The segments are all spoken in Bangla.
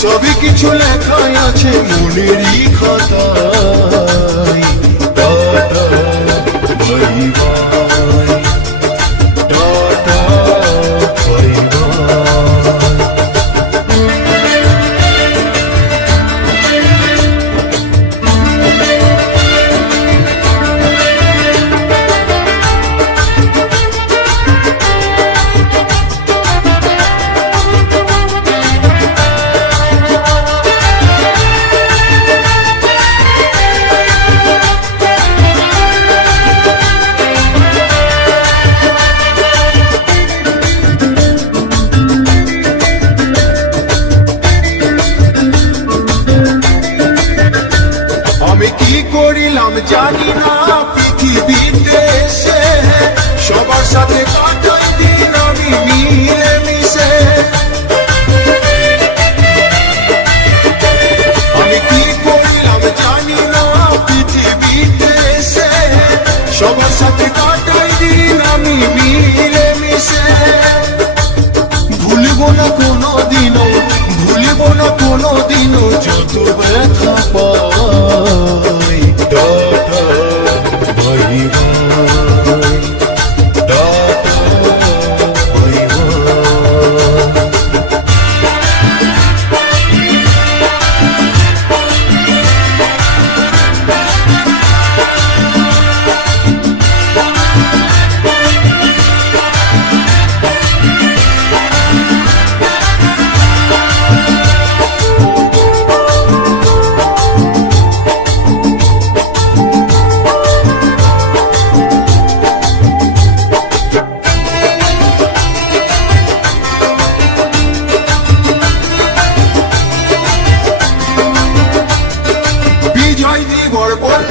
সবই কিছু লেখা আছে মনেরই খাতায় সবার সাথে কাটাই দিন আমি মিলে মিশে ভুলবো না কোনো দিনও ভুলবো না কোনো দিনও যত ব্যথা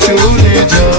To the little.